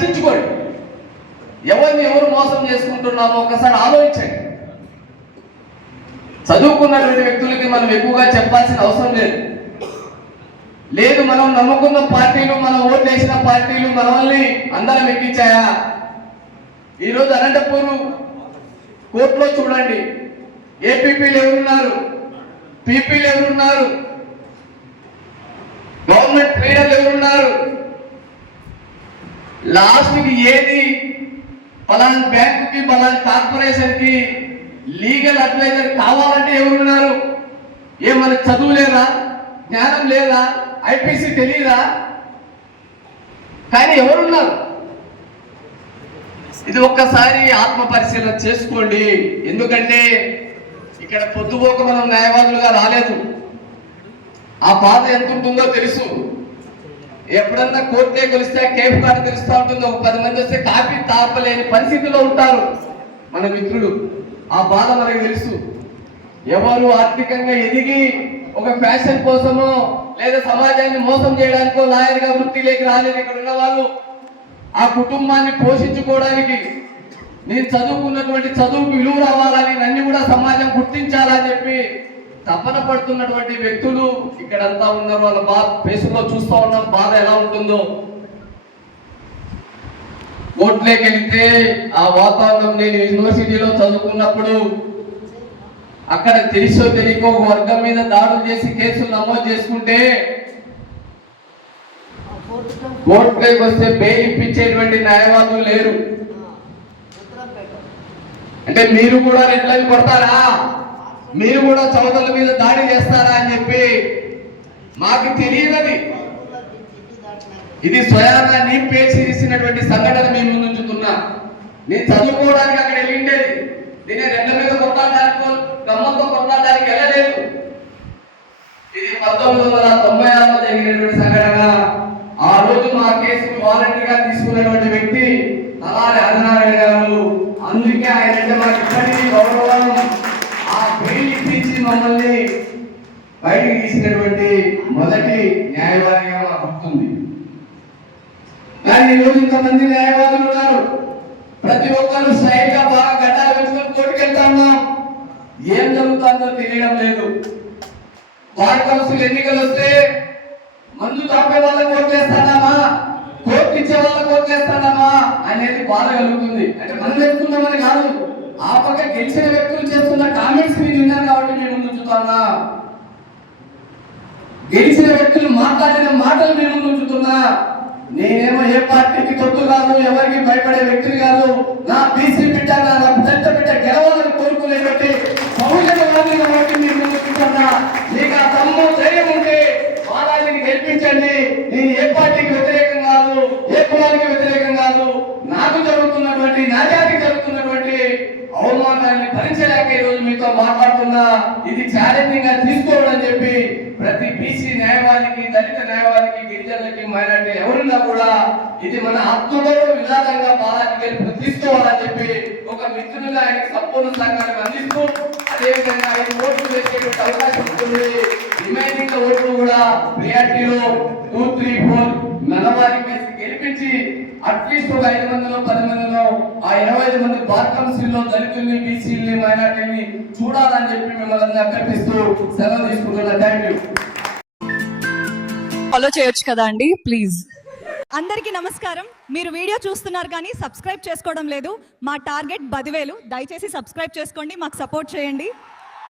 ప్రశ్నించుకోండి. ఎవరిని ఎవరు మోసం చేసుకుంటున్నామో ఒకసారి ఆలోచించండి. చదువుకున్నటువంటి వ్యక్తులకి మనం ఎక్కువగా చెప్పాల్సిన అవసరం లేదు. మనం నమ్ముకున్న పార్టీలు, మనం ఓటు వేసిన పార్టీలు మనల్ని అందరం ఎక్కించాయా? ఈరోజు అనంతపూర్ కోర్టులో చూడండి, ఏపీపీలు ఎవరున్నారు, పీపీలు ఎవరున్నారు, గవర్నమెంట్ ట్రైనర్లు ఎవరున్నారు, లాస్ట్కి ఏది పలానా బ్యాంకుకి పలానా కార్పొరేషన్కి లీగల్ అడ్వైజర్ కావాలంటే ఎవరున్నారు? మనకు చదువు లేదా, జ్ఞానం లేదా, ఐపీసీ తెలియదా? కానీ ఎవరున్నారు? ఇది ఒక్కసారి ఆత్మ పరిశీలన చేసుకోండి. ఎందుకంటే ఇక్కడ పొద్దుపోక మనం న్యాయవాదులుగా రాలేదు. ఆ బాధ ఎంత ఉంటుందో తెలుసు. ఎప్పుడన్నా కోర్టే కొలిస్తే కేఫ్ కార్డు తెలుస్తూ ఉంటుంది. ఒక 10 మంది వస్తే కాఫీ తాపలేని పరిస్థితిలో ఉంటారు మన మిత్రులు. ఆ బాధ మనకు తెలుసు. ఎవరు ఆర్థికంగా ఎదిగి ఒక ఫ్యాషన్ కోసమో లేదా సమాజాన్ని మోసం చేయడానికో లాయర్గా వృత్తిలోకి రాలేదు. ఇక్కడ ఉన్న వాళ్ళు ఆ కుటుంబాన్ని పోషించుకోవడానికి, నేను చదువుకున్నటువంటి చదువుకు విలువ రావాలని, నన్ను కూడా సమాజం గుర్తించాలని చెప్పి తపన పడుతున్నటువంటి వ్యక్తులు ఇక్కడంతా ఉన్నారు. వాళ్ళ బాధ ఫేసులో చూస్తూ ఉన్నాం, బాధ ఎలా ఉంటుందో. కోర్టులోకి వెళితే ఆ వాతావరణం, నేను యూనివర్సిటీలో చదువుకున్నప్పుడు అక్కడ తెలుసో తెలియకో ఒక వర్గం మీద దాడులు చేసి కేసులు నమోదు చేసుకుంటే కోర్టులోకి వస్తే బెయిల్ ఇప్పించేటువంటి న్యాయవాదులు లేరు. అంటే మీరు కూడా రెడ్లని కొడతారా, మీరు కూడా చౌదల మీద దాడి చేస్తారా అని చెప్పి మాకు తెలియదని ఇది స్వయంగా నీ పేసి తీసినటువంటి సంఘటన మీ ముందు ఉంచుతున్నా. నేను చదువుకోవడానికి అక్కడ వెళ్ళిండేది. నేను రెడ్ల మీద కొట్లాడడానికి, గమ్మంతో కొట్లాడడానికి వెళ్ళలేదు. ఇది 1996లో జరిగినటువంటి సంఘటన. ఆ రోజు మా కేసును వాలంటీర్గా తీసుకున్నటువంటి వ్యక్తి అలానే ఆదినారాయణ గారు. అందుకే ఆయన అంటే మాకు ఇప్పటికీ గౌరవం. ఆ బెయిల్ ఇప్పించి మమ్మల్ని బయటికి తీసినటువంటి మొదటి న్యాయవాదిగా మాకు గుర్తుంది. కానీ ఈరోజు ఇంతమంది న్యాయవాదులు ఉన్నారు. ప్రతి ఒక్కరు స్టైల్ గా బాగా గడ్డాలు పెంచుకొని కోర్టుకెళ్తా ఉన్నాం. ఏం జరుగుతుందో తెలియడం లేదు. వార్డు కౌన్సిల్ ఎన్నికలు వస్తే మందు తాపే వాళ్ళకి ఓటు వేస్తానామా, కోర్టు ఇచ్చే వాళ్ళకి ఓటు వేస్తానామా అనేది బాధ కలుగుతుంది. అంటే మనం వేసుకున్నామని కాదు, ఆ పక్క గెలిచిన వ్యక్తులు చేస్తున్న కామెంట్స్ మీరు విన్నారు కాబట్టి మేము ముందు ఉంచుతున్నా. గెలిచిన వ్యక్తులు మాట్లాడిన మాటలు మేము ముందు ఉంచుతున్నా. నేనేమో ఏ పార్టీకి తొత్తు కాదు, ఎవరికి భయపడే వ్యక్తులు కాదు. నా బీసీ బిడ్డ, నా పెద్ద బిడ్డ గెలవాలని కోరుకునేటువంటి బహుజనవాదిని మీరు ముందు ఉంచుతున్నా. నీకు ఆ తమ్ము ధైర్యం ఉంటే బాలాజీని గెలిపించండి. నేను ఏ పార్టీకి వ్యతిరేకం కాదు, ఏ కులానికి వ్యతిరేకం కాదు. నాకు జరుగుతున్నటువంటి, నా జాతికి జరుగుతున్నటువంటి అవమానాన్ని భరించలేక ఈరోజు మీతో మాట్లాడుతున్నా. ఇది ఛాలెంజింగ్ గా తీసుకోవడం చెప్పి ప్రతి బీసీ న్యాయవాదికి, దళిత న్యాయవాదికి, గిరిజనులకి, మైనార్టీ ఎవరున్నా కూడా ఇది మన ఆత్మగౌరవ విధానంగా బాలాజీ గెలుపు తీసుకోవాలని చెప్పి ఒక మిత్రులుగా ఆయనకి సంపూర్ణ సహకారం అందిస్తూ, అదేవిధంగా 5 ఓట్లు వేసేటువంటి అవకాశం ఉంటుంది. రిమైనింగ్ ఓట్లు కూడా ప్రియారిటీలో 2, 3, 4 నలవారికి వేసి గెలిపించి అట్లీస్ట్ ఒక 5 మందిలో 10 మందిలో ఆ 25 మంది బార్ కౌన్సిల్ లో దళితుల్ని, బీసీలని, మైనార్టీని చూడాలని చెప్పి మిమ్మల్ని అభ్యర్థిస్తూ సెలవు తీసుకుంటున్నా. Thank you. ఫాలో చేయొచ్చు కదా అండి ప్లీజ్. అందరికీ నమస్కారం. మీరు వీడియో చూస్తున్నారు కానీ సబ్స్క్రైబ్ చేసుకోవడం లేదు. మా టార్గెట్ 10,000. దయచేసి సబ్స్క్రైబ్ చేసుకోండి, మాకు సపోర్ట్ చేయండి.